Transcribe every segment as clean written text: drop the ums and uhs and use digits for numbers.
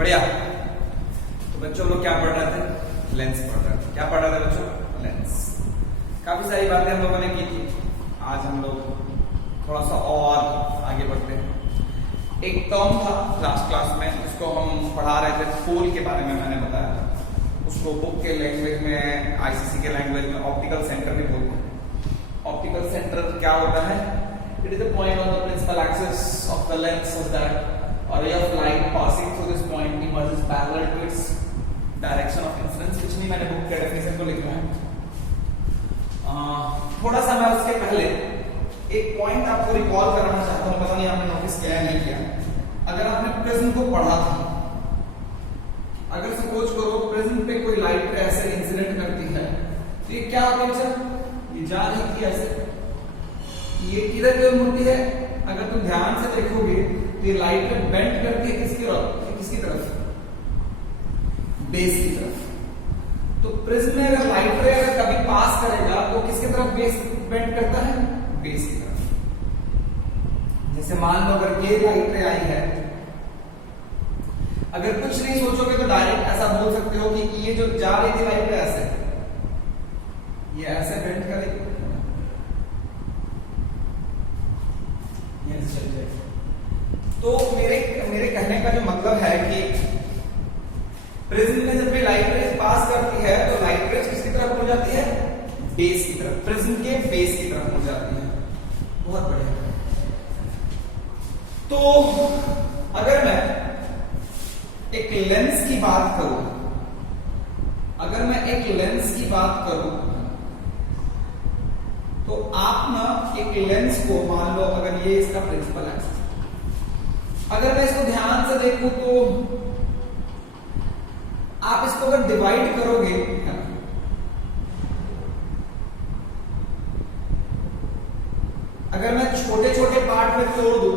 बढ़िया। तो बच्चों लोग क्या पढ़ रहे थे? लेंस पढ़ रहे थे। क्या पढ़ रहे थे बच्चों? लेंस। काफी सारी बातें हम लोगों ने की थी। आज हम लोग थोड़ा सा और आगे बढ़ते हैं। एक टर्म था लास्ट क्लास में, उसको हम पढ़ा रहे थे, फोल के बारे में मैंने बताया था। उसको बुक के लैंग्वेज में, आईसीसी के लैंग्वेज में ऑप्टिकल सेंटर भी बोलते हैं। ऑप्टिकल सेंटर क्या होता है? It is the point on the principal axis of the lens such that a ray of light passing through this point emerges parallel to its direction of incidence, which नहीं मैंने book के definition को लिखना है। थोड़ा सा मैं उसके पहले एक पॉइंट आपको रिकॉल कराना चाहता हूँ, पता नहीं आपने नोटिस किया है नहीं किया। अगर आपने प्रिज्म को पढ़ा था, अगर सपोज करो प्रिज्म पे कोई लाइट ऐसे इंसिडेंट करती है, तो ये क्या होता है सर? ये जा रही थी ऐसे, ये किधर की ओर मुड़ती है? अगर तुम ध्यान से देखोगे तो ये लाइट बेंड करती है किसकी तरफ? बेस की तरफ। तो प्रिज्म में अगर लाइट रे अगर कभी पास करेगा तो किसकी तरफ बेस बेंड करता है? बेस की तरफ। जैसे मान लो अगर ये लाइट रे आई है, अगर कुछ नहीं सोचोगे तो डायरेक्ट ऐसा बोल सकते हो कि ये जो जा रही थी लाइट रे ऐसे, ये ऐसे बेंड करेगी, ये ऐसे चल जाएगी। तो मेरे कहने का जो मतलब है कि प्रिज्म में जब भी लाइट रेज पास करती है तो लाइट रेज किसकी तरफ मुड़ जाती है? बेस की तरफ, प्रिज्म के बेस की तरफ मुड़ जाती है। बहुत बढ़िया। तो अगर मैं एक लेंस की बात करूं, तो आप ना एक लेंस को मान लो, अगर ये इसका प्रिंसिपल एक्सिस, अगर मैं इसको ध्यान से देखूं तो आप इसको अगर डिवाइड करोगे, अगर मैं छोटे छोटे पार्ट में तोड़ दूं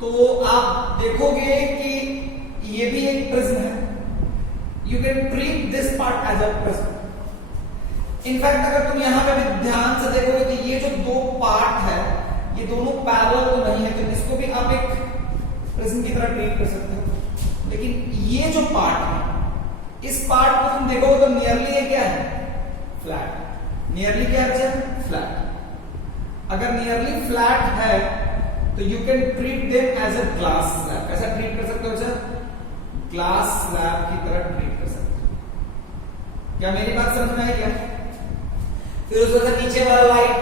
तो आप देखोगे कि ये भी एक प्रिज्म है। You can treat this part as a prism. In fact अगर तुम यहां पे भी ध्यान से देखोगे कि ये जो दो पार्ट है, ये दोनों पैरेलल तो नहीं है, तो इसको भी आप एक प्रिज्म की तरह ट्रीट कर सकते हो। लेकिन ये जो पार्ट है, इस पार्ट को तुम देखोगे तो नियरली ये क्या है? फ्लैट। नियरली क्या है? फ्लैट। अगर नियरली फ्लैट है तो you can treat them as a glass slab. कैसा ट्रीट कर सकते हो सर? ग्लास स्लैब की तरह ट्रीट कर सकते हो। क्या मेरी बात समझ में आई क्या? फिर उसके नीचे वाला लाइट,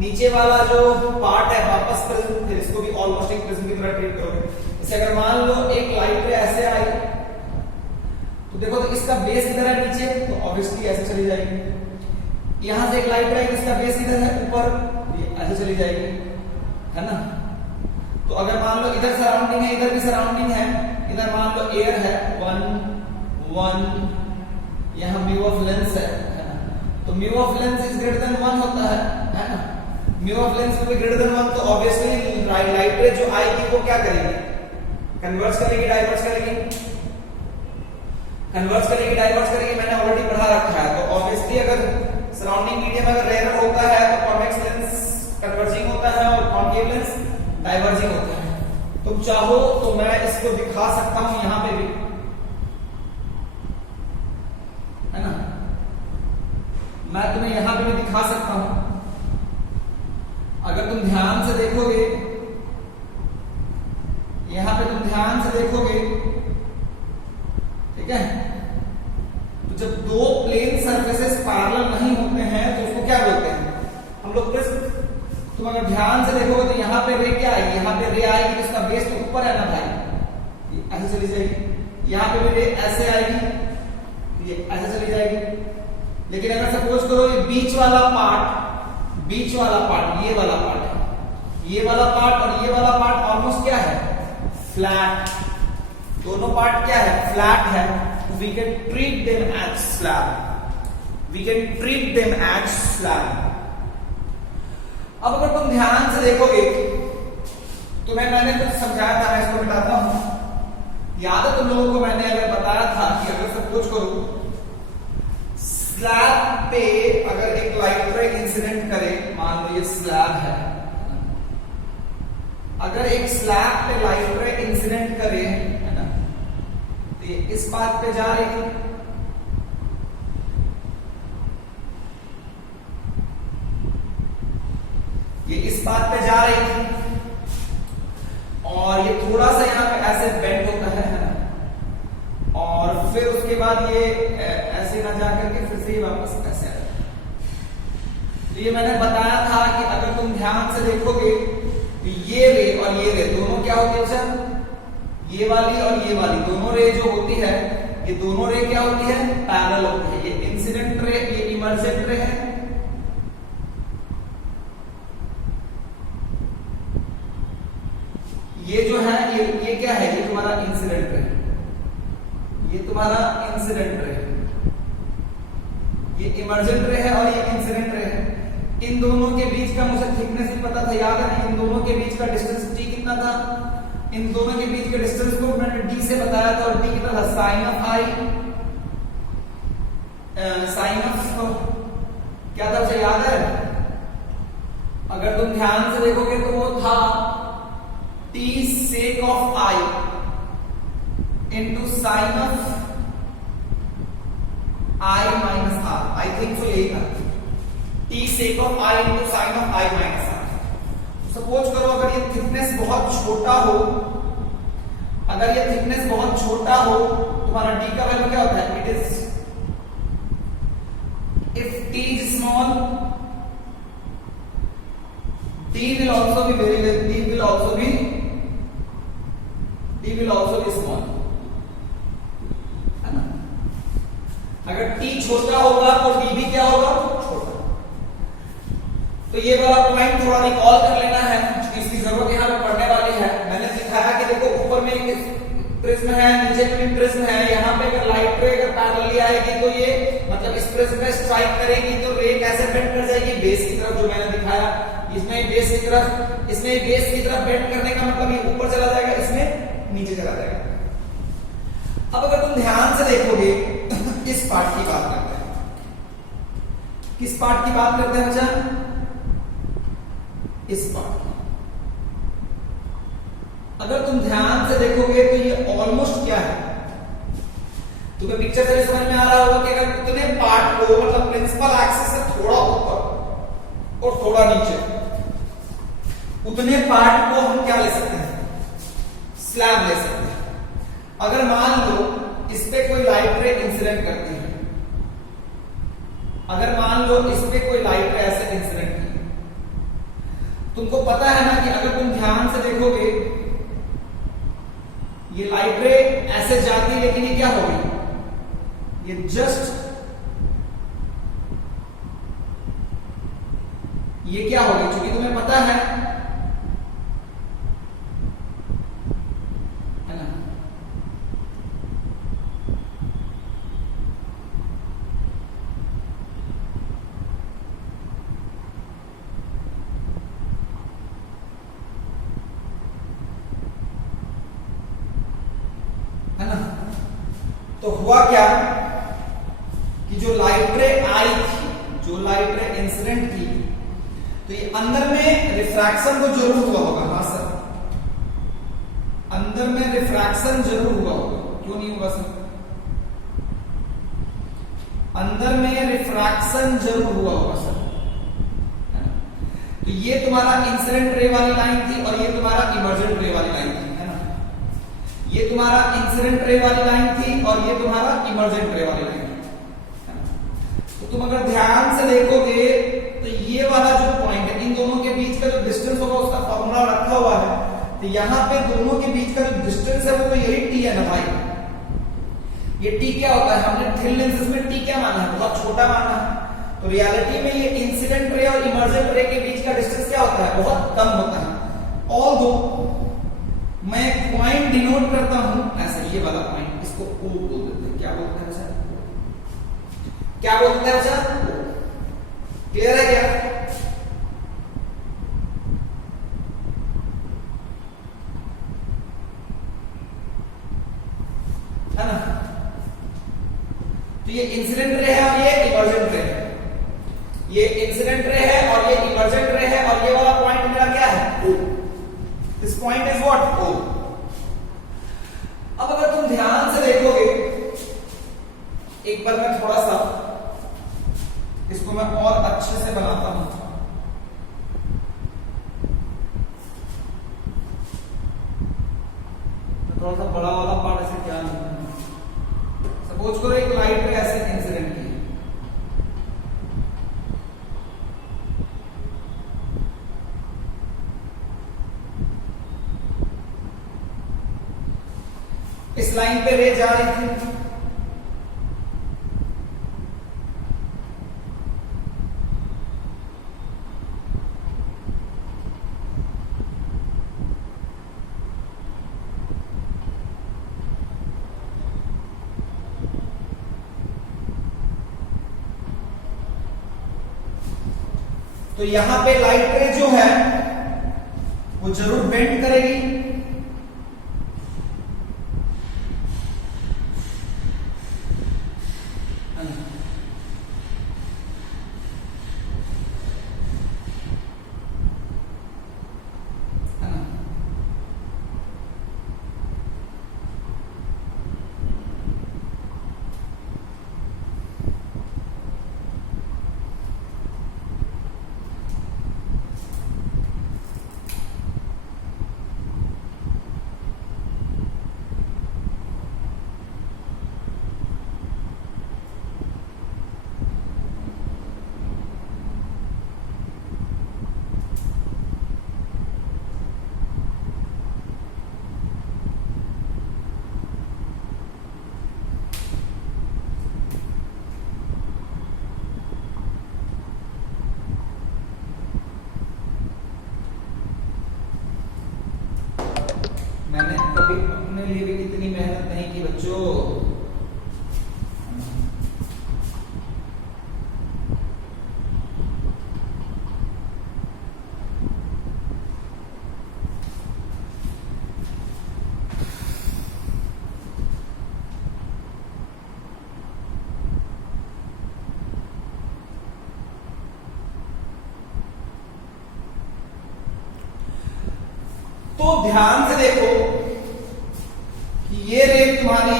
नीचे वाला जो पार्ट है वापस प्रिज्म, फिर इसको भी ऑलमोस्ट एक प्रिज्म की तरह ट्रीट करोगे। जैसे अगर मान लो एक लाइट रे ऐसे आई, तो देखो तो इसका बेस किधर है? नीचे, तो ऑब्वियसली ऐसे चली जाएगी। यहां से एक लाइट रे, इसका बेस किधर है? ऊपर, ये ऐसे चली जाएगी, है ना? तो अगर मान लो इधर सराउंडिंग है, इधर भी सराउंडिंग है, इधर मान लो एयर है, 1 यहां म्यू ऑफ लेंस है ना? तो mu of lens is greater than 1 होता है ना? म्यू ऑफ लेंस भी ग्रेटर देन 1, तो ऑब्वियसली लाइट रे जो आएगी वो क्या करेगी? कन्वर्ज करेगी, डाइवर्ज करेगी, कन्वर्ज करेगी, डाइवर्ज करेगी। मैंने ऑलरेडी पढ़ा रखा है। तो ऑब्वियसली अगर सराउंडिंग मीडियम अगर रेयर होता है तो कॉन्वेक्स लेंस कन्वर्जिंग होता है और कॉन्केव लेंस डाइवर्जिंग होता है। तुम चाहो तो मैं इसको दिखा सकता हूं यहां पे भी, है ना? मैं तुम्हें यहां पे भी दिखा सकता हूं। अगर तुम ध्यान से देखोगे, यहां पे तुम ध्यान से देखोगे, ठीक है, तो जब दो प्लेन सरफेसेस पैरेलल नहीं होते हैं तो उसको क्या बोलते हैं हम लोग? प्रिज्म। तुम अगर ध्यान से देखोगे तो यहां पे रे क्या आएगी? यहां पे रे आएगी तो इसका बेस तो ऊपर है ना भाई, ये ऐसे चली जाएगी। यहां पे भी रे ऐसे आएगी, ये ऐसे चली जाएगी। लेकिन अगर सपोज करो ये बीच वाला पार्ट, ये वाला पार्ट है, ये वाला पार्ट और ये वाला पार्ट ऑलमोस्ट क्या है? फ्लैट। दोनों पार्ट क्या है? फ्लैट है। We can treat them as slab. अब अगर तुम ध्यान से देखोगे, तुम्हें मैंने कुछ समझाया था, मैं इसको बताता हूं। याद है तुम लोगों को मैंने अगर बताया था कि अगर सपोज करो स्लैब पे अगर एक लाइट रे इंसिडेंट करे, मान लो ये स्लैब है, अगर एक स्लैब पे लाइट रे इंसिडेंट करे, है ये इस बात पे जा रही थी, ये इस बात पे जा रही थी, और ये थोड़ा सा यहाँ पे ऐसे बेंड होता है ना, और फिर उसके बाद ये ऐसे ना जाकर के फिर से ये वापस ऐसे आएगा। तो ये मैंने बताया था कि अगर तुम ध्यान से देखोगे तो ये रे और ये रे दोनों क्या होती है सर, ये वाली और ये वाली दोनों रे जो होती है, ये दोनों रे क्या होती है, पैरेलल होती है। ये इंसिडेंट रे, ये इमर्जेंट रे है, ये जो है ये क्या है, ये तुम्हारा इंसिडेंट रे, ये तुम्हारा इंसिडेंट रे, ये इमर्जेंट रे है और ये इंसिडेंट रे है। इन दोनों के बीच का मुझे थिकनेस ही पता था, याद है? इन दोनों के बीच का डिस्टेंस डी कितना था? इन दोनों के बीच के डिस्टेंस को मैंने डी से बताया था, और डी कितना था, sine of I, sine of क्या था मुझे याद है? अगर तुम ध्यान से देखोगे तो वो था T sec of I into sine of I minus R, I think so यही था, T sec of I into sine of I minus R. Suppose करो अगर ये थिकनेस बहुत छोटा हो, अगर ये थिकनेस बहुत छोटा हो, तुम्हारा डी का वैल्यू क्या होता है, it is if T is small, d will also be very less, d will also be small, है ना? अगर t छोटा होगा तो d भी क्या होगा, छोटा। तो ये वाला पॉइंट थोड़ा रिकॉल कर लेना है, इसकी जरूरत यहाँ पे पड़ने वाली है। मैंने दिखाया कि देखो ऊपर में एक प्रिज्म है, नीचे में भी प्रिज्म है, यहाँ पे अगर लाइट रे अगर पैरेलली आएगी तो ये मतलब इस प्रिज्म पे स्ट्राइक करेगी तो रे कैसे बेंड कर जाएगी, बेस की तरफ, जो मैंने दिखाया। इसमें बेस की तरफ, इसमें बेस की तरफ बेंड करने का मतलब ये ऊपर चला जाएगा, इसमें नीचे चला जाएगा। अब अगर तुम ध्यान से देखोगे इस पार्ट की बात करते हैं, किस पार्ट की बात करते हैं बच्चा, इस पार्ट की। अगर तुम ध्यान से देखोगे तो ये ऑलमोस्ट क्या है, तुम्हें पिक्चर से समझ में आ रहा होगा कि अगर उतने पार्ट को मतलब प्रिंसिपल एक्सिस से थोड़ा ऊपर और थोड़ा नीचे, उतने पार्ट को हम क्या ले सकते हैं, स्लैब ले सकते हैं। अगर मान लो इस पे कोई लाइट रे इंसिडेंट करती है, अगर मान लो इस पे कोई लाइट रे ऐसे इंसिडेंट की, तुमको पता है ना कि अगर तुम ध्यान से देखोगे ये लाइट रे ऐसे जाती है, लेकिन ये क्या होगी, ये जस्ट ये क्या होगी, क्योंकि तुम्हें पता है ना, है ना? तो हुआ क्या कि जो लाइट रे आई थी, जो लाइट रे इंसिडेंट थी, तो ये अंदर में रिफ्रैक्शन तो जरूर हुआ होगा, हाँ सर, अंदर में रिफ्रैक्शन जरूर हुआ होगा, क्यों नहीं हुआ सर, अंदर में रिफ्रैक्शन जरूर हुआ होगा सर। तो ये तुम्हारा इंसिडेंट रे वाली लाइन थी और ये तुम्हारा इमर्जेंट रे वाली लाइन थी, है ना? ये तुम्हारा इंसिडेंट रे वाली लाइन थी और ये तुम्हारा इमर्जेंट रे वाली लाइन थी। तो तुम अगर ध्यान से देखोगे तो ये वाला जो पॉइंट है, इन दोनों के बीच का जो डिस्टेंस होगा उसका फॉर्मूला रखा हुआ है, तो यहाँ पे दोनों के बीच का जो डिस्टेंस है वो तो यही टी है ना भाई। ये टी क्या होता है, हमने थिन लेंसेज में टी क्या माना है, बहुत छोटा माना है। तो रियलिटी में ये इंसिडेंट रे और इमर्जेंट रे के बीच का डिस्टेंस क्या होता है, बहुत कम होता है। ऑल्दो मैं पॉइंट डिनोट करता हूं ऐसे, ये वाला पॉइंट, इसको ओ बोल देते हैं, क्या बोलते हैं सर, क्या बोलते हैं सर, क्लियर है क्या? है ना? तो ये इंसिडेंट रे है और ये इमर्जेंट रे है, ये इंसिडेंट रे है और ये इमर्जेंट रे है, और ये वाला पॉइंट मेरा क्या है, O। This point is what, O। अब अगर तुम ध्यान से देखोगे थोड़ा सा बड़ा वाला पार्ट ऐसे क्या नहीं, सपोज करो एक लाइट रे ऐसे इंसिडेंट की, इस लाइन पे रे जा रही थी, तो यहां पे लाइट रे जो है वो जरूर बेंड करेगी, मैंने कभी अपने लिए भी इतनी मेहनत नहीं की बच्चों। तो ध्यान से देखो कि ये रे तुम्हारी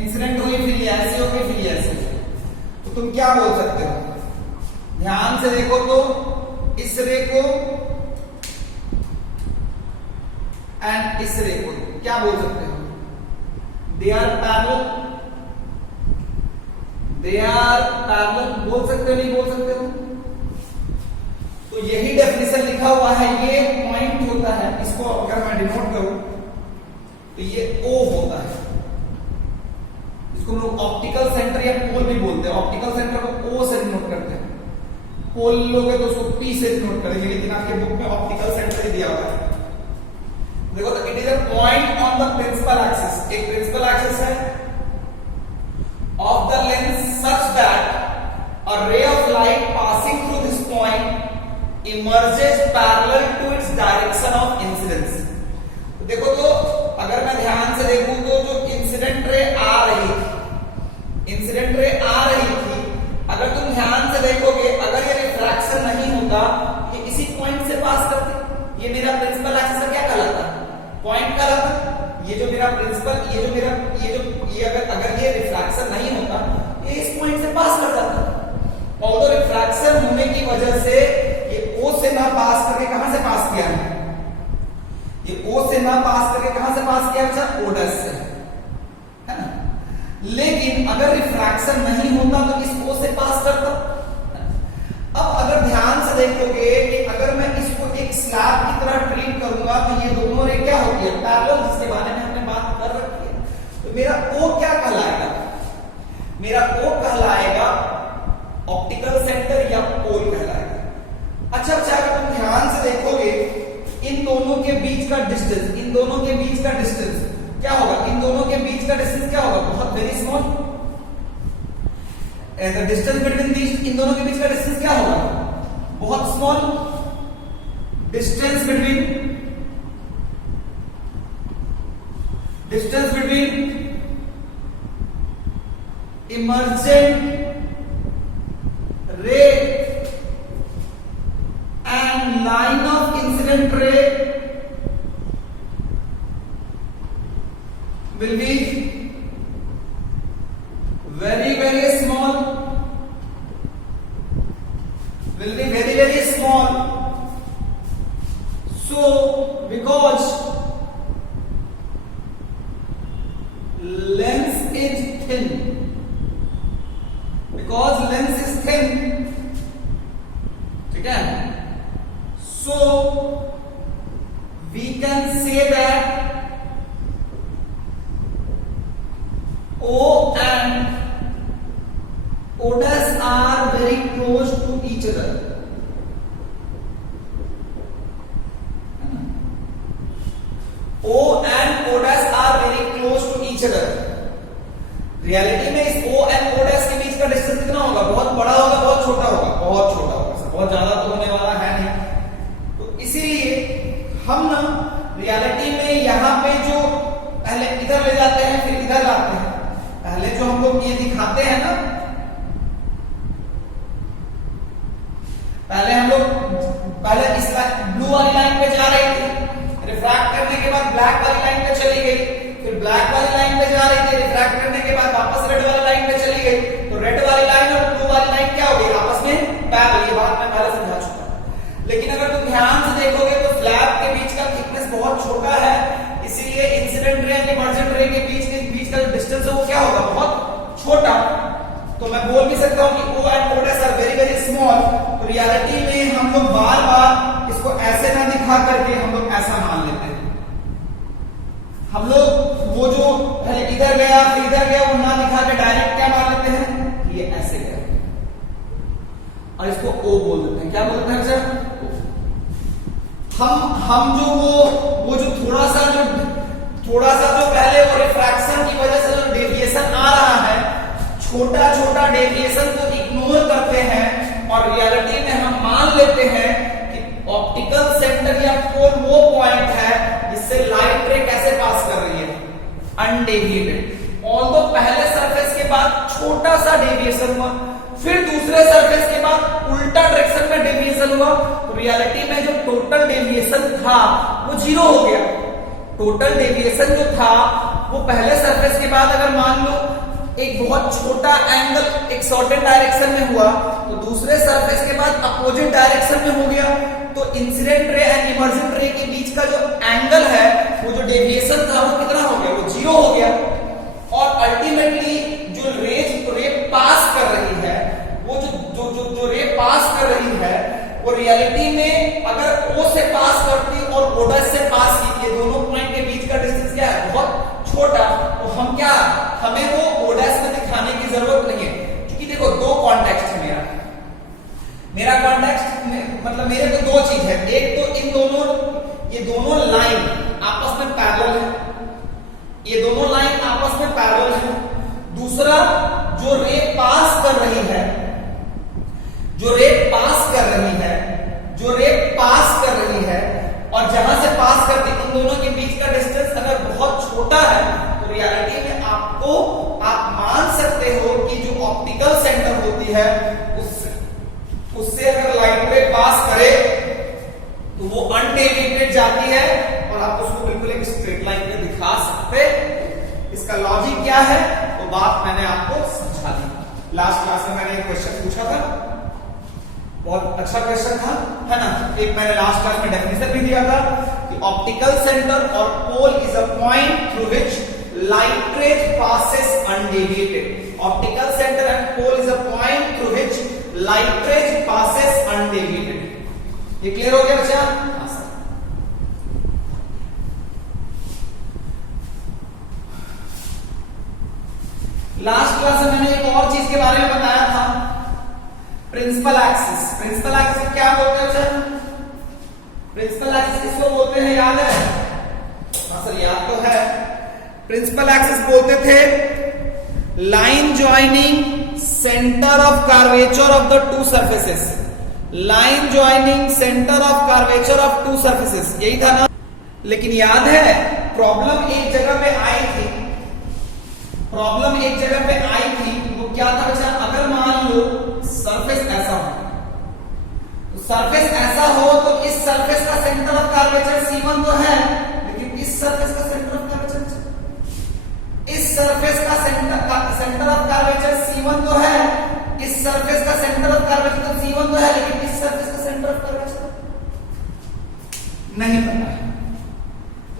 इंसिडेंट हुई, फिर ये ऐसे हो गई, फिर ये ऐसे, तो तुम क्या बोल सकते हो? ध्यान से देखो तो इस रे को एंड इस रे को क्या बोल सकते हो? They are parallel, they are parallel बोल सकते हो, नहीं बोल सकते हो? तो यही डेफिनेशन लिखा हुआ है, ये पॉइंट होता है, इसको अगर मैं डिनोट करूं तो ये O होता है, इसको हम लोग ऑप्टिकल सेंटर या पोल भी बोलते हैं। ऑप्टिकल सेंटर को O से डिनोट करते हैं, पोल लोगे तो उसको P से डिनोट करेंगे, लेकिन आपके बुक में ऑप्टिकल सेंटर ही दिया हुआ है। देखो तो it is a point on the principal axis, एक प्रिंसिपल एक्सिस है of the lens such that a ray of light passing through this point emerges parallel to its direction of incidence। तो देखो तो अगर मैं ध्यान से देखूं तो जो इंसिडेंट रे आ रही थी, इंसिडेंट रे आ रही थी, अगर तुम ध्यान से देखोगे, अगर ये रिफ्रैक्शन नहीं होता, ये इसी पॉइंट से पास करती, ये मेरा प्रिंसिपल एक्सिस क्या कहलाता? पॉइंट कहलाता। ये जो मेरा प्रिंसिपल, ये जो मेरा ये अगर ये रिफ्रैक्शन नहीं होता, ये इस पॉइंट से पास कर जाता। और तो रिफ्रैक्शन होने की वजह से ये O से ना पास करके कहां से पास किया है? ये O से ना पास करके कहां से पास किया? अच्छा, O' से, है ना? लेकिन अगर रिफ्रैक्शन नहीं होता तो इस O से पास करता। अब अगर ध्यान से देखोगे कि अगर मैं इसको एक स्लैब की तरह ट्रीट करूंगा तो ये दोनों रे क्या होती है? पैरेलल, जिसके बारे में हमने बात कर रखी है। तो मेरा O क्या कहलाएगा? मेरा O कहलाएगा ऑप्टिकल सेंटर या पोल कहलाएगा। अच्छा, अगर तुम ध्यान से देखोगे इन दोनों के बीच का डिस्टेंस, इन दोनों के बीच का डिस्टेंस क्या होगा? इन दोनों के बीच का डिस्टेंस क्या होगा? बहुत very small. The distance between these, इन दोनों के बीच का डिस्टेंस क्या होगा? बहुत small. Distance between emergent ray and line of incident ray will be very small, will be very small. So because we can say that O and O dash are very close to each other. O and O dash are very close to each other. Reality में इस O and O dash के बीच का distance कितना होगा? बहुत बड़ा होगा, बहुत छोटा होगा? बहुत छोटा होगा, बहुत ज्यादा तो होने वाला है नहीं। तो इसीलिए हम ना रियलिटी में यहाँ पे जो पहले इधर ले जाते हैं फिर इधर लाते हैं। पहले जो हम लोग ये दिखाते हैं ना, पहले हम लोग इस ब्लू वाली लाइन पे जा रही थी, रिफ्रैक्ट करने के बाद ब्लैक वाली लाइन पे चली गई, फिर ब्लैक वाली लाइन पे जा रही थी, रिफ्रैक्ट करने के बाद वापस रेड वाली लाइन पे चली गई। तो रेड वाली लाइन और ब्लू वाली लाइन क्या हो गई? आपस में पैरेलल। ये बात मैं पहले समझा चुका। लेकिन अगर तुम ध्यान से देखोगे तो फ्लैप के बीच का थिकनेस बहुत छोटा है, इसीलिए इंसिडेंट रे और इमर्जेंट रे के बीच का जो डिस्टेंस है वो क्या होगा? बहुत छोटा। तो मैं बोल भी सकता हूं कि O and O dash are very very small। तो रियलिटी में हम लोग बार बार इसको ऐसे ना दिखा करके हम लोग ऐसा मान लेते हैं। हम लोग वो जो पहले इधर गया फिर इधर गया वो ना दिखा के डायरेक्ट क्या मान लेते हैं? ये ऐसे गया और इसको O बोल देते हैं। क्या बोलते हैं सर? हम जो वो जो थोड़ा सा जो पहले वो रिफ्रैक्शन की वजह से जो डेविएशन आ रहा है, छोटा डेविएशन को इग्नोर करते हैं और रियलिटी में हम मान लेते हैं कि ऑप्टिकल सेंटर या पोल वो पॉइंट है जिससे लाइट रे कैसे पास कर रही है? अनडेविएटेड। ऑल्दो पहले सरफेस के बाद छोटा सा डेविएशन हुआ, फिर दूसरे सरफेस के बाद उल्टा डायरेक्शन में डेविएशन हुआ, तो रियलिटी में जो टोटल डेविएशन था वो 0 हो गया। टोटल डेविएशन जो था वो पहले सरफेस के बाद अगर मान लो एक बहुत छोटा एंगल एक सर्टेन डायरेक्शन में हुआ, तो दूसरे सरफेस के बाद अपोजिट डायरेक्शन में हो गया, तो इंसिडेंट रे एंड इमर्जेंट रे के बीच का जो एंगल है वो जो डेविएशन था वो कितना हो गया? वो 0 हो गया। और अल्टीमेटली जो रे पास कर रही है, वो जो रे पास कर रही है वो रियलिटी में अगर O से पास करती और O dash से पास की, ये दोनों पॉइंट के बीच का डिस्टेंस क्या है? बहुत छोटा। तो हमें वो O dash में दिखाने की जरूरत नहीं है, क्योंकि देखो दो कॉन्टेक्स्ट है मेरा कॉन्टेक्स्ट मतलब मेरे को दो चीज है। एक तो ये दोनों लाइन आपस में पैरेलल है, ये दोनों लाइन आपस में पैरेलल है। दूसरा जो रे पास कर रही है और जहां से पास करती उन दोनों के बीच का डिस्टेंस अगर बहुत छोटा है, तो रियलिटी में आप मान सकते हो कि जो ऑप्टिकल सेंटर होती है उससे अगर लाइट रे पास करे तो वो अनडेविएटेड जाती है और आप उसको बिल्कुल एक स्ट्रेट लाइन पे दिखा सकते। इसका लॉजिक क्या है वो बात मैंने आपको समझा दी। लास्ट क्लास में मैंने एक क्वेश्चन पूछा था, बहुत अच्छा क्वेश्चन था, है ना? एक मैंने लास्ट क्लास में डेफिनेशन भी दिया था कि ऑप्टिकल सेंटर और pole is a point through which light rays passes undeviated. Optical centre and pole is a point through which light rays passes undeviated. ये क्लियर हो गया बच्चा? हाँ सर। लास्ट क्लास में मैंने एक और चीज के बारे में बताया था, प्रिंसिपल एक्सिस। प्रिंसिपल एक्सिस क्या बोलते हैं सर? प्रिंसिपल एक्सिस किसको बोलते हैं, याद है? हाँ सर याद तो है। प्रिंसिपल एक्सिस बोलते थे line joining centre of curvature of the two surfaces. Line joining centre of curvature of to surfaces, यही था ना? लेकिन याद है प्रॉब्लम एक जगह पे आई थी, वो क्या था बच्चा? अगर मान लो सरफेस ऐसा हो, तो सरफेस ऐसा हो तो इस सरफेस का सेंटर ऑफ कर्वेचर C1 तो है, लेकिन इस सरफेस का सेंटर ऑफ कर्वेचर C1 तो है, इस सरफेस का सेंटर ऑफ कर्वेचर तो C1 तो है, लेकिन इस सरफेस का सेंटर ऑफ कर्वेचर नहीं पता है।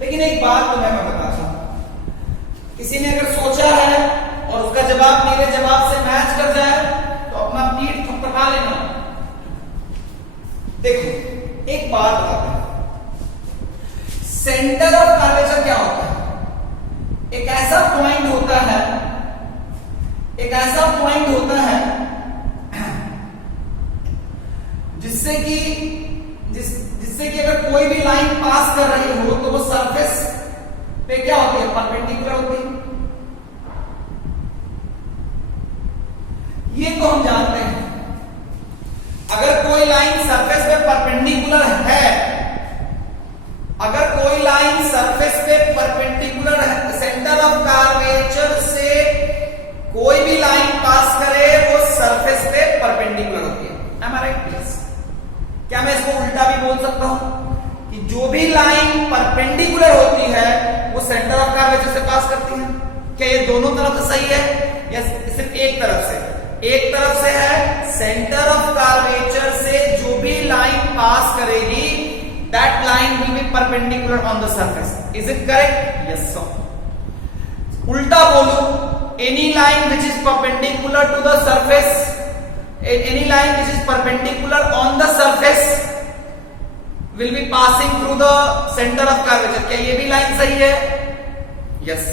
लेकिन एक बात तो मैं बताता हूं, किसी ने अगर सोचा है और उसका जवाब मेरे जवाब से मैच कर जाए तो अपना पीठ थपथपा लेना। देखो एक बात बताते हैं, सेंटर ऑफ कर्वेचर क्या होता है? एक ऐसा पॉइंट होता है, एक ऐसा पॉइंट होता है जिससे कि अगर कोई भी लाइन पास कर रही हो तो वो सरफेस पे क्या होती है? परपेंडिकुलर होती है। ये तो हम जानते हैं। अगर कोई लाइन सरफेस पे परपेंडिकुलर है, अगर कोई लाइन सरफेस पे परपेंडिकुलर है, सेंटर ऑफ कर्वेचर से कोई भी लाइन पास करे वो सरफेस पे परपेंडिकुलर होती है। Am I right? Yes. क्या मैं इसको उल्टा भी बोल सकता हूं कि जो भी लाइन परपेंडिकुलर होती है वो सेंटर ऑफ कर्वेचर से पास करती है? क्या ये दोनों तरफ से सही है या सिर्फ एक तरफ से? एक तरफ से है। सेंटर ऑफ कर्वेचर से जो भी लाइन पास करेगी that line will be perpendicular on the surface. Is it correct? Yes sir. उल्टा बोलूं, any line which is perpendicular to the surface, any line which is perpendicular on the surface will be passing through the center of curvature. क्या ये भी line सही है? Yes.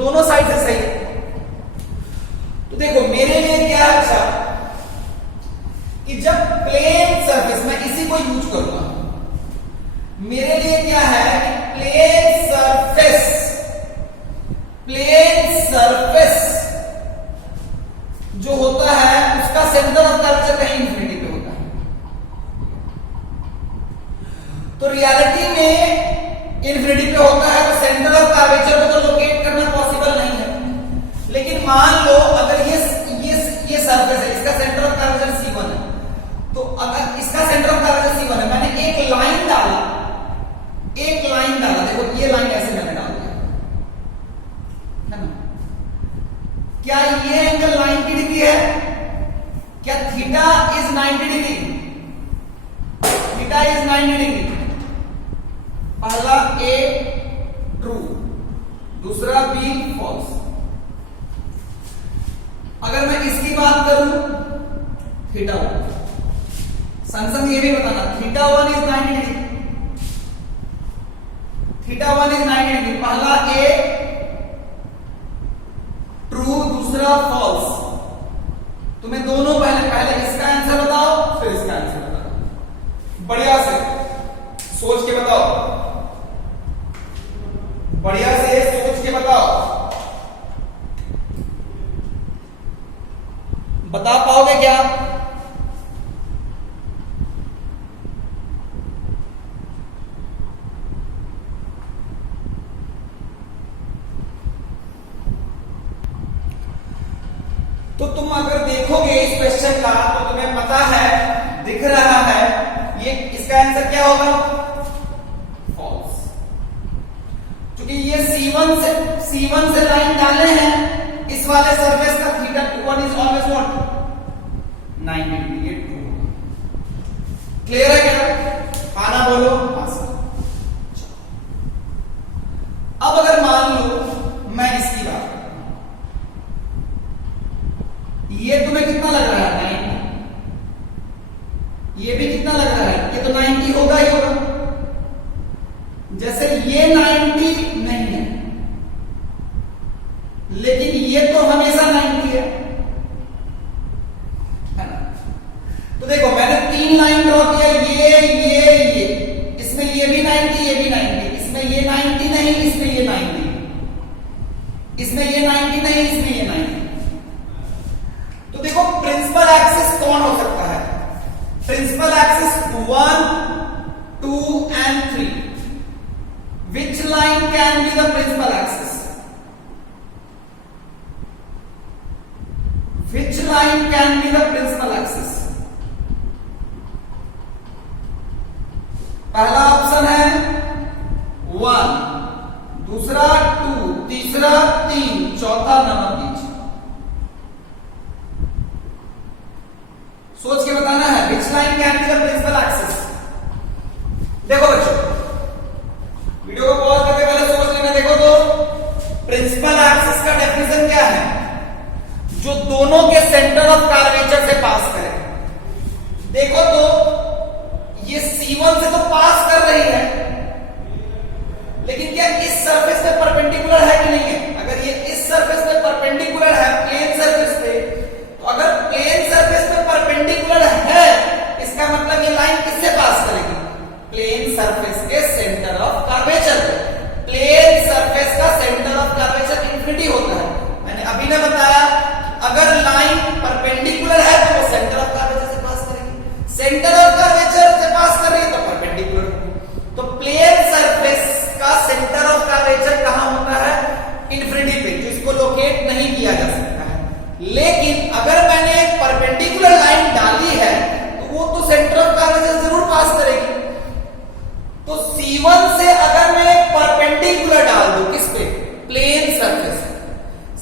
दोनों side से सही है। तो देखो मेरे लिए क्या है अच्छा कि जब प्लेन सरफेस, मैं इसी को यूज करूंगा, मेरे लिए क्या है कि प्लेन सरफेस जो होता है उसका सेंटर ऑफ कर्वेचर कहीं इंफिनिटी पे होता है। तो रियलिटी में इंफिनिटी पे होता है, तो सेंटर ऑफ कर्वेचर को तो लोकेट करना पॉसिबल नहीं है। लेकिन मान लो अगर ये सरफेस है, इसका सेंटर ऑफ कर्वेचर C1 है, तो अगर इसका सेंटर ऑफ कर्वेचर C1 है, मैंने एक लाइन डाला, देखो ये लाइन ऐसे मैंने डाल दिया है ना, क्या ये एंगल 90 डिग्री है? क्या theta is 90 degree? Theta is 90 degree. पहला ए ट्रू, दूसरा बी फॉल्स। अगर मैं इसकी बात करूं थीटा 1, संग ये भी बताना theta 1 is 90 degree, theta 1 is 90 degree. पहला ए ट्रू, दूसरा फॉल्स। तुम्हें दोनों पहले इसका आंसर बताओ, फिर इसका आंसर बताओ। बढ़िया से सोच के बताओ, बढ़िया से सोच के बताओ। बता पाओगे क्या? तो तुम अगर देखोगे इस क्वेश्चन का तो तुम्हें पता है, दिख रहा है, ये इसका आंसर क्या होगा? फॉल्स। क्योंकि ये C1 से लाइन डाले हैं, इस वाले सरफेस का theta 1 is always what? 90 degree. ये ट्रू होगा। क्लियर है क्या? आना बोलो। अब अगर मान लो मैं इसकी बात, ये तुम्हें कितना लग रहा है? 90। ये भी कितना लग रहा है? ये तो 90 होगा ही होगा। जैसे ये 90 नहीं है, लेकिन ये तो हमेशा 90 है ना? तो देखो मैंने 3 लाइन ड्रॉ किया, ये इसमें ये भी 90, ये भी 90, इसमें ये 90 नहीं, इसमें ये 90, इसमें ये 90 नहीं, इसमें ये 90। तो देखो प्रिंसिपल एक्सिस कौन हो सकता है? Principal axis 1, 2 and 3. Which line can be the principal axis? Which line can be the principal axis? पहला ऑप्शन है 1, दूसरा 2, तीसरा 3, चौथा नंबर बीच। सोच के बताना है which line can be the principal axis. देखो बच्चों, वीडियो को पॉज करके पहले सोच लेना। देखो तो प्रिंसिपल एक्सिस का डेफिनेशन क्या है? जो दोनों के सेंटर ऑफ कर्वेचर से पास करे। देखो तो ये C1 से तो पास कर रही है, तो C1 से अगर मैं एक परपेंडिकुलर डाल दूं किस पे, प्लेन सरफेस,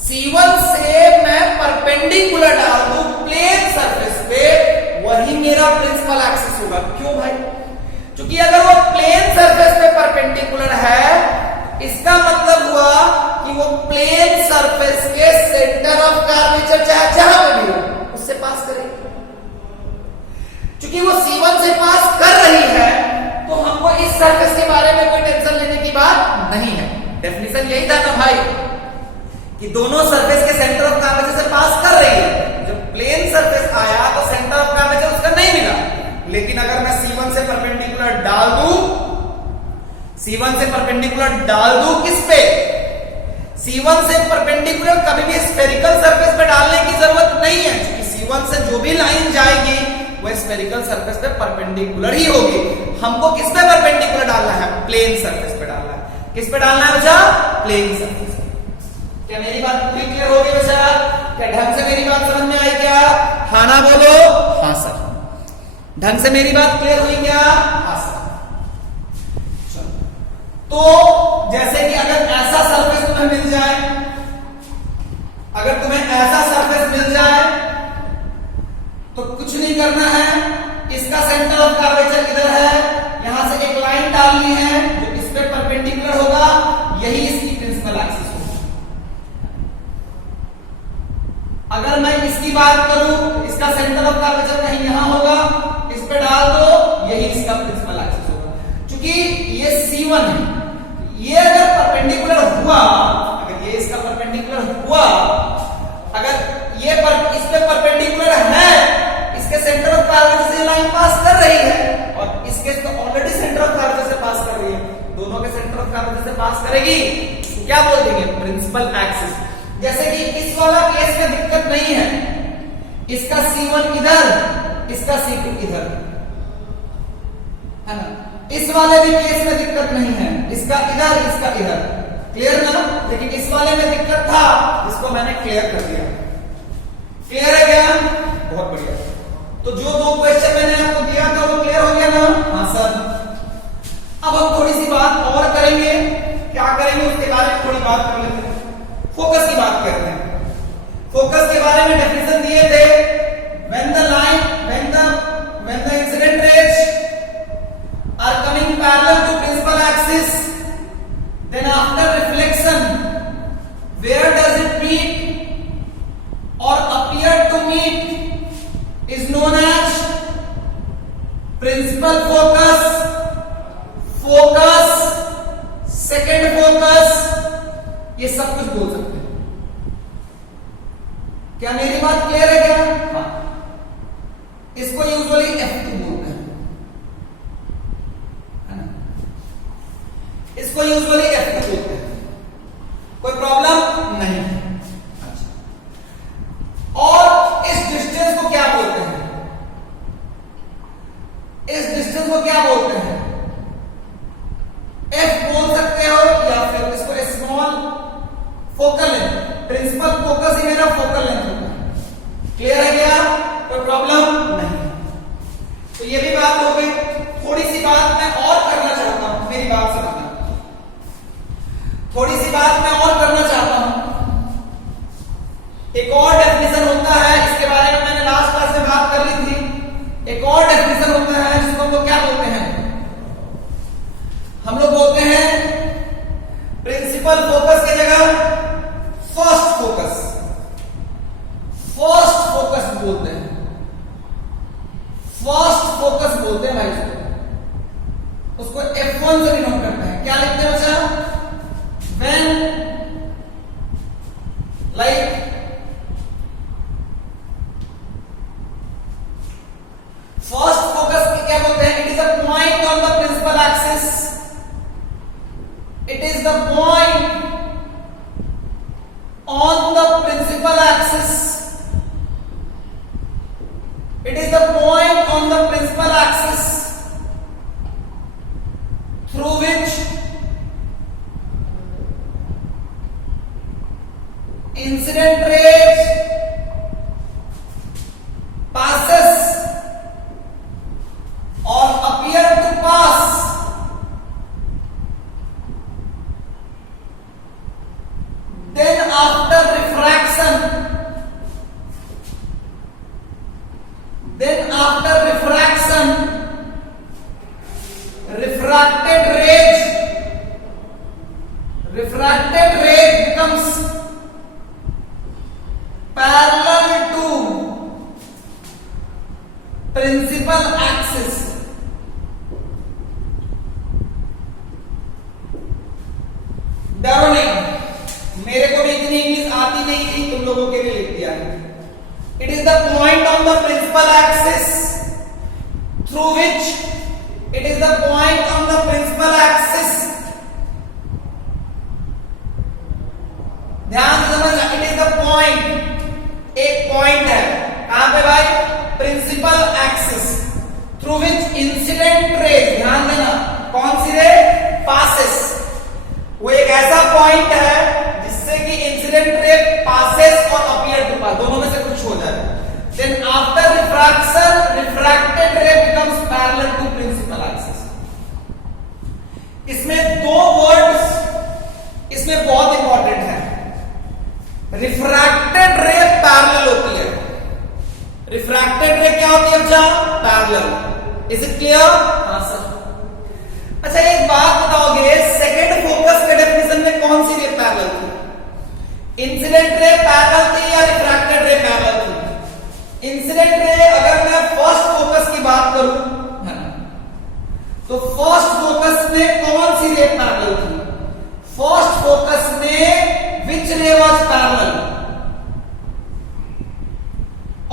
C1 से मैं परपेंडिकुलर डाल दूं प्लेन सरफेस पे, वही मेरा प्रिंसिपल एक्सिस होगा। क्यों भाई? क्योंकि अगर वो प्लेन सरफेस पे परपेंडिकुलर है, इसका मतलब हुआ कि वो प्लेन सरफेस के सेंटर ऑफ कर्वेचर चाहे जहां पे भी हो उससे पास करेगी। क्योंकि वो C1 से पास कर रही है तो हमको इस सरफेस के बारे में कोई टेंशन लेने की बात नहीं है। डेफिनेशन यही था ना भाई कि दोनों सरफेस के सेंटर ऑफ कर्वेचर से पास कर रही है। जब प्लेन सरफेस आया तो सेंटर ऑफ कर्वेचर उसका नहीं मिला, लेकिन अगर मैं C1 से परपेंडिकुलर डाल दूं, C1 से परपेंडिकुलर डाल दूं किस पे, C1 से परपेंडिकुलर कभी भी स्फेरिकल सरफेस पे डालने की जरूरत नहीं है, क्योंकि C1 से जो भी लाइन जाएगी वो स्फेरिकल सरफेस पे परपेंडिकुलर ही होगी। हमको किस पे परपेंडिकुलर डालना है? प्लेन सरफेस पे डालना है। किस पे डालना है बच्चा? Plane surface. क्या मेरी बात पूरी क्लियर हो गई बच्चा? क्या ढंग से मेरी बात समझ में आई क्या? हाँ ना बोलो। हाँ सर। ढंग से मेरी बात क्लियर हुई क्या? हाँ सर। तो जैसे कि अगर ऐसा सरफेस तुम्हें मिल जाए, अगर तुम्हें ऐसा सरफेस मिल जाए तो कुछ नहीं करना है, इसका सेंटर ऑफ कर्वेचर इधर है, यहां से एक लाइन डालनी है जो इस पे परपेंडिकुलर होगा, यही इसकी प्रिंसिपल एक्सिस होगी। अगर मैं इसकी बात करूं, इसका सेंटर ऑफ कर्वेचर कहीं यहां होगा, इस पे डाल दो, यही इसका प्रिंसिपल एक्सिस होगा। क्योंकि ये C1 है, ये अगर परपेंडिकुलर हुआ, अगर ये इसका परपेंडिकुलर हुआ, अगर ये इस पे परपेंडिकुलर है, इसके सेंटर ऑफ कर्वेचर से लाइन पास कर रही है और इसके तो ऑलरेडी सेंटर ऑफ कर्वेचर से पास कर रही है, दोनों के सेंटर ऑफ कर्वेचर से पास करेगी, तो क्या बोल देंगे? Principal axis. जैसे कि इस वाला केस में दिक्कत नहीं है, इसका C1 इधर, इसका C2 इधर है ना, इस वाले भी केस में दिक्कत नहीं है, इसका इधर, इसका इधर, क्लियर ना? लेकिन इस वाले में दिक्कत था, इसको मैंने क्लियर कर दिया। क्लियर है क्या? बहुत बढ़िया। तो जो दो क्वेश्चन मैंने आपको दिया था वो क्लियर हो गया ना? हाँ सर। अब हम थोड़ी सी बात और करेंगे। क्या करेंगे उसके बारे में थोड़ी बात कर लेते हैं। फोकस की बात करते हैं। फोकस के बारे में डेफिनेशन दिए थे, when the incident rays are coming parallel to principal axis, then after reflection, where does it meet or appear to meet is known as principal focus, focus, second focus, ये सब कुछ बोल सकते हैं। क्या मेरी बात क्लियर है क्या? हाँ। इसको यूजुअली F2 बोलते हैं, है ना? इसको यूजुअली F2 बोलते हैं, कोई प्रॉब्लम नहीं है। अच्छा। और इस डिस्टेंस को क्या बोलते हैं? इस डिस्टेंस को क्या बोलते हैं? F बोल सकते हो या फिर इसको small focal length, principal focus ही मेरा फोकल लेंथ होता है। क्लियर है क्या? कोई प्रॉब्लम नहीं। तो ये भी बात हो गई। थोड़ी सी बात मैं और करना चाहता हूं, मेरी बात समझना। थोड़ी सी बात मैं और करना चाहता हूं। एक और डेफिनेशन होता है, इसके बारे में मैंने लास्ट क्लास में बात कर ली थी। एक और डेफिनेशन होता है जिसको हम लोग क्या बोलते हैं? हम लोग बोलते हैं प्रिंसिपल फोकस की जगह फर्स्ट फोकस, फर्स्ट फोकस बोलते हैं, फर्स्ट फोकस बोलते हैं भाई। उसको F1 से डिनोट करते हैं। क्या लिखते हैं बच्चा? व्हेन लाइक फर्स्ट फोकस क्या बोलते हैं? It is a point on the principal axis, it is the point on the principal axis, it is the point on the principal axis through which incident rays passes or appear to pass बाकी नहीं थी, तुम लोगों के लिए लिख दिया है। It is the point on the principal axis through which, it is the point on the principal axis, ध्यान से समझना, इट इज द पॉइंट, एक पॉइंट है कहां पे भाई, principal axis through which incident ray, ध्यान देना कौन सी रे, पासेस, वो एक ऐसा पॉइंट है जिससे कि इंसिडेंट रे पासेस और अपीयर टू पास, दोनों में से कुछ हो जाए। Then after refraction refracted ray becomes parallel to principal axis. इसमें दो वर्ड्स इसमें बहुत इंपॉर्टेंट है, रिफ्रैक्टेड रे पैरेलल होती है, रिफ्रैक्टेड रे क्या होती है बच्चा, पैरेलल। Is it clear? हां सर। अच्छा एक बात बताओगे, सेकंड फोकस के डेफिनेशन में कौन सी रे पैरेलल थी, इंसिडेंट रे पैरेलल थी या रिफ्रैक्टेड रे पैरेलल थी? इंसिडेंट रे, अगर मैं फर्स्ट फोकस की बात करूं तो फर्स्ट फोकस में कौन सी रे पैरेलल थी, फर्स्ट फोकस में विच रे was parallel,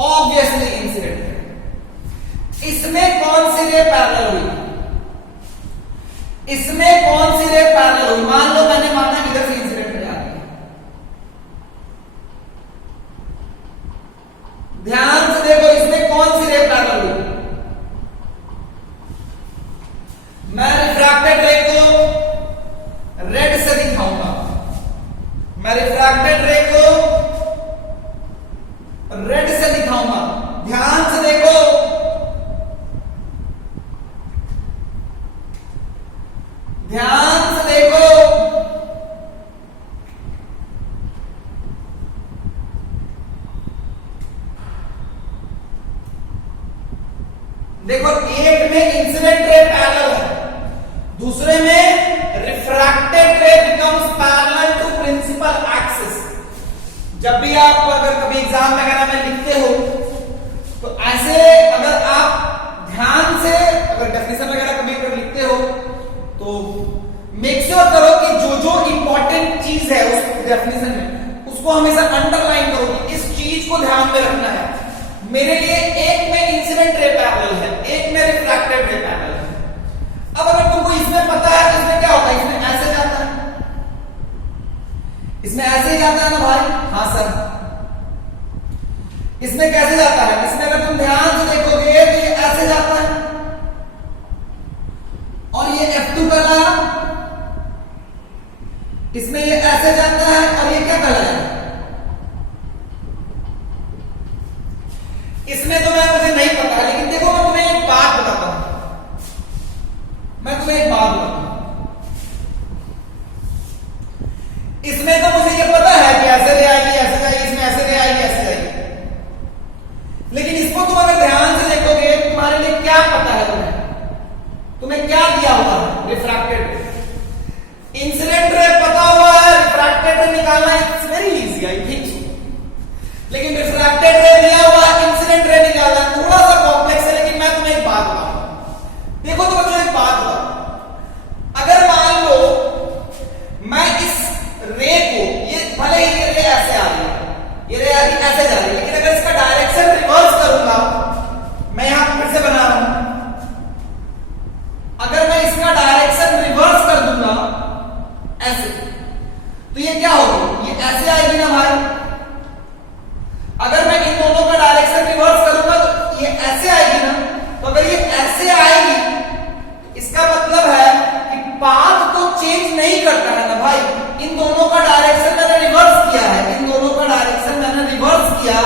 obviously incident ray. इसमें कौन सी रे पैरेलल हुई, इसमें कौन सी रे पैरेलल हुई, मान लो मैंने माना इधर से इंसिडेंट रे आ रही है, ध्यान से देखो इसमें कौन सी रे पैरेलल हुई, मैं रिफ्रैक्टेड रे को रेड से दिखाऊंगा, मैं रिफ्रैक्टेड रे को रेड से दिखाऊंगा, ध्यान से देखो, ध्यान से देखो, देखो एक में इंसिडेंट रे पैरेलल है, दूसरे में refracted ray becomes parallel to principal axis. जब भी आप अगर कभी एग्जाम वगैरह में लिखते हो तो ऐसे अगर आप ध्यान से अगर डेफिनेशन वगैरह कभी अगर लिखते हो तो मेक श्योर करो कि जो जो इंपॉर्टेंट चीज है उस डेफिनेशन में उसको हमेशा अंडरलाइन करो कि इस चीज को ध्यान में रखना है। मेरे लिए एक में इंसिडेंट रे पैरेलल है, एक में रिफ्रैक्टेड रे पैरेलल है। अब अगर तुमको इसमें पता है तो इसमें क्या होता है, इसमें ऐसे जाता है, इसमें ऐसे ही जाता है ना भाई, हाँ सर। इसमें कैसे जाता है, इसमें अगर तुम ध्यान से देखोगे तो ये ऐसे जाता है और ये F2 कहलाया, इसमें ये ऐसे जाता है और ये क्या कहलाया, इसमें तो मुझे नहीं पता, लेकिन देखो मैं तुम्हें एक बात बताता हूं, मैं तुम्हें एक बात बताता हूं, इसमें तो मुझे ये पता है कि ऐसे रे आएगी, ऐसे जाएगी, इसमें ऐसे रे आएगी, ऐसे जाएगी, लेकिन इसको तुम अगर ध्यान से देखोगे तुम्हारे लिए क्या पता है, तुम्हें क्या दिया हुआ है, रिफ्रैक्टेड रे, इंसिडेंट रे पता हुआ है, रिफ्रैक्टेड रे निकालना it's very easy, I think सो, लेकिन रिफ्रैक्टेड रे दिया हुआ है, इंसिडेंट रे निकालना थोड़ा सा कॉम्प्लेक्स है। लेकिन मैं तुम्हें एक बात बताऊं, देखो तो बच्चों एक बात बताऊं, अगर मान लो मैं इस रे को, ये भले ही ये रे ऐसे आ रही है, ये रे आ रही ऐसे जा रही है, लेकिन अगर इसका डायरेक्शन रिवर्स करूंगा, मैं यहां फिर से बना रहा हूं, अगर मैं इसका डायरेक्शन रिवर्स कर दूंगा ऐसे, तो ये क्या होगा, ये ऐसे आएगी ना भाई। अगर मैं इन दोनों का डायरेक्शन रिवर्स करूंगा तो ये ऐसे आएगी ना, तो अगर ये ऐसे आएगी तो इसका मतलब है कि पाथ तो चेंज नहीं करता है ना भाई, इन दोनों का डायरेक्शन मैंने रिवर्स किया है, इन दोनों का डायरेक्शन मैंने रिवर्स किया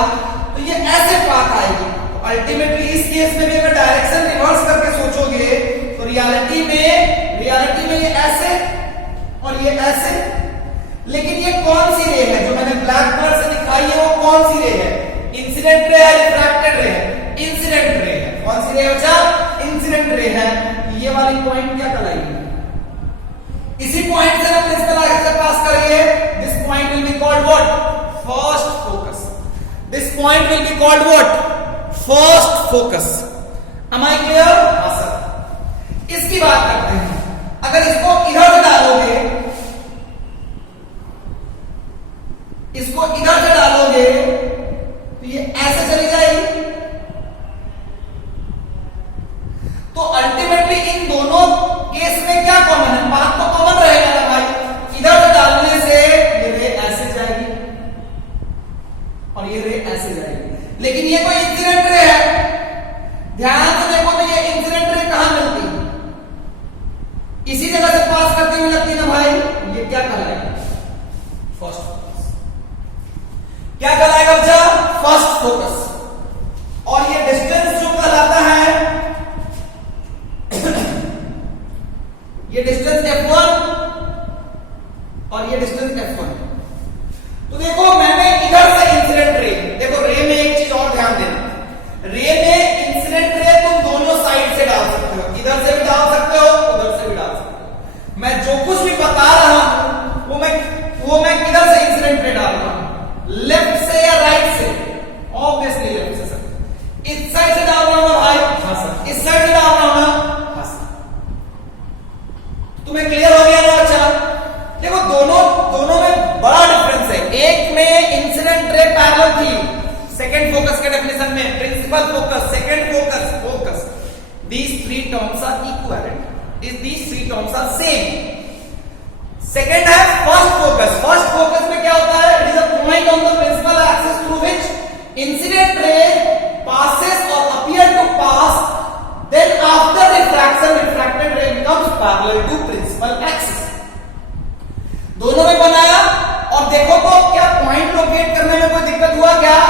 तो ये ऐसे पाथ आएगी। तो अल्टीमेटली इस केस में भी अगर डायरेक्शन रिवर्स करके सोचोगे तो रियलिटी में ये ऐसे और ये ऐसे, लेकिन ये कौन सी रे है जो मैंने ब्लैक कलर से दिखाई है, वो कौन सी रे है, इंसिडेंट रे है, रिफ्रैक्टेड रे है, इंसिडेंट रे है। कौन सी रे है बच्चा, इंसिडेंट रे है। ये वाली पॉइंट क्या कहलाएगी, इसी पॉइंट से ना प्रिंसिपल एक्सिस पास करेंगे, this point will be called what, first focus, this point will be called what, first focus. Am I clear? हां सर। इसकी बात करते हैं, अगर इसको इधर डालोगे, इसको इधर इसी जगह से पास करती हुई लगती है ना भाई, ये क्या कहलाएगा? First focus. क्या कहलाएगा बच्चा? First focus. और ये डिस्टेंस जो कहलाता है, ये डिस्टेंस f1 और ये डिस्टेंस f1। तो देखो मैंने इधर से इंसिडेंट रे, देखो रे में एक चीज और ध्यान देना, रे में इंसिडेंट रे तुम दोनों साइड से डाल सकते हो, इधर से भी डाल सकते हो, उधर से भी डाल सकते हो। मैं जो कुछ भी बता रहा हूं वो मैं किधर से इंसिडेंट रे डाल रहा हूं, लेफ्ट से या राइट से? ऑब्वियसली लेफ्ट से सर। इस साइड से डाल रहा हूं ना भाई? हाँ सर। इस साइड से डाल रहा हूं ना? हाँ सर। तुम्हें क्लियर हो गया ना? अच्छा देखो दोनों में बड़ा डिफरेंस है। एक में इंसिडेंट रे पैरेलल थी, सेकंड फोकस के डेफिनेशन में principal focus, second focus, these three terms are equivalent, these three terms are same. Second है फर्स्ट फोकस। फर्स्ट फोकस में क्या होता है? It is a point on the principal axis through which incident ray passes or appear to pass, then after refraction refracted ray becomes parallel to principal axis। दोनों में बनाया और देखो तो क्या पॉइंट लोकेट करने में कोई दिक्कत हुआ क्या?